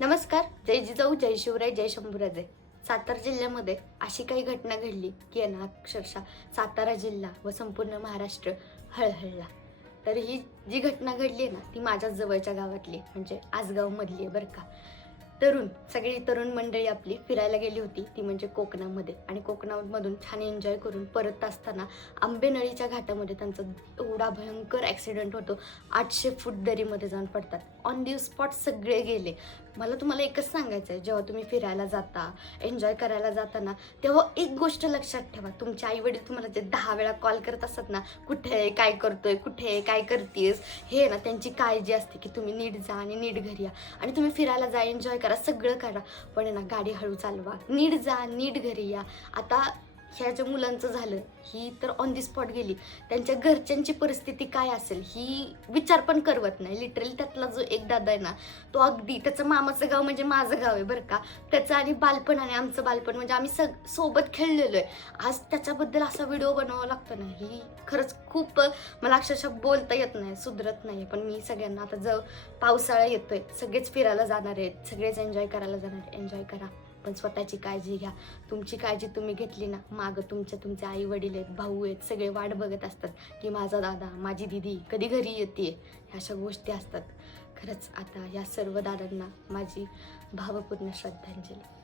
नमस्कार. जय जिजाऊ, जय शिवराय, जय शंभूराजे. सातारा जिल्ह्यामध्ये अशी काही घटना घडली की आहे ना, अक्षरशः सातारा जिल्हा व संपूर्ण महाराष्ट्र हळहळला. तर ही जी घटना घडली आहे ना, ती माझ्याच जवळच्या गावातली म्हणजे आसगावमधली आहे बरं का. सगळी तरुण मंडळी आपली फिरायला गेली होती, ती म्हणजे कोकणामध्ये. आणि कोकणामधून छान एन्जॉय करून परत असताना आंबेनळीच्या घाटामध्ये त्यांचा एवढा भयंकर ॲक्सिडेंट होतो. 800 फूट दरीमध्ये जाऊन पडतात. ऑन दी स्पॉट सगळे गेले. मला तुम्हाला एकच सांगायचं आहे, जेव्हा तुम्ही फिरायला जाता, एन्जॉय करायला जाता ना, तेव्हा एक गोष्ट लक्षात ठेवा. तुमचे आई-वडील तुम्हाला जे 10 वेळा कॉल करत असतात ना, "कुठे आहे? काय करतोय? कुठे आहे? काय करतीयेस?" हे ना त्यांची काळजी असते, की तुम्ही नीट जा आणि नीट घरी या. आणि तुम्ही फिरायला जा, एन्जॉय करा, सगळं करा. पण आहे ना, गाडी हळू चालवा, नीट जा, नीट घरी या. आता ह्या ज्या मुलांचं झालं, ही तर ऑन दी स्पॉट गेली. त्यांच्या घरच्यांची परिस्थिती काय असेल, ही विचार पण करवत नाही. लिटरली त्यातला जो एक दादा आहे ना, तो अगदी त्याचं मामाचं गाव म्हणजे माझं गाव आहे बरं का. त्याचं आणि बालपण आणि आमचं बालपण म्हणजे आम्ही सोबत खेळलेलो आहे. आज त्याच्याबद्दल असा व्हिडिओ बनवावा लागतो ना, ही खरंच खूप मला अक्षरशः बोलता येत नाही, सुधरत नाही. पण मी सगळ्यांना आता पावसाळा येतोय, सगळेच फिरायला जाणार आहेत, सगळेच एन्जॉय करायला जाणार आहेत. एन्जॉय करा, पण स्वतःची काळजी घ्या. तुमची काळजी तुम्ही घेतली ना, मागं तुमचे आई-वडील आहेत, भाऊ आहेत, सगळे वाट बघत असतात, की माझा दादा, माझी दीदी कधी घरी येते. ह्या अशा गोष्टी असतात. खरंच आता या सर्व दादांना माझी भावपूर्ण श्रद्धांजली.